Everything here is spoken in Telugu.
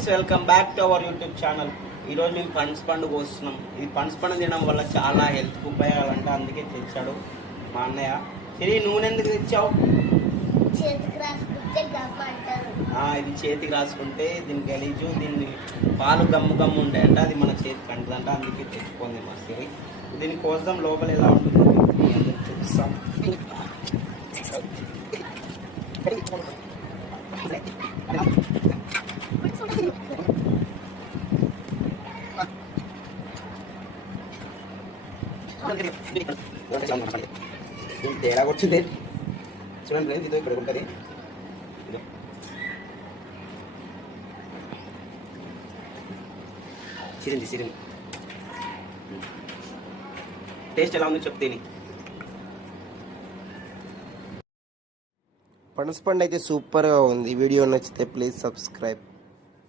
Friends, welcome back to our YouTube channel. ఈరోజు మేము పనస పండు కోస్తున్నాం. ఈ పనస పండు తినడం వల్ల చాలా హెల్త్కి ఉపయోగాలంట, అందుకే తెచ్చాడు మా అన్నయ్య. సరే, నూనె ఎందుకు తెచ్చావు? ఇది చేతికి రాసుకుంటే దీని గలీజు, దీన్ని పాలు గమ్ము గమ్ము ఉంటాయంట, అది మన చేతికి అంటదంట, అందుకే తెచ్చుకోండి మా సిరి. దీనికోసం లోపల ఎలా ఉంటుంది చూపిస్తాం. తేడా వచ్చింది చూడండి, ఇదో ఇక్కడ ఉంటుంది. సిరింది టేస్ట్ ఎలా ఉందో చెప్తే. పనస పండు అయితే సూపర్గా ఉంది. వీడియో నచ్చితే ప్లీజ్ సబ్స్క్రైబ్.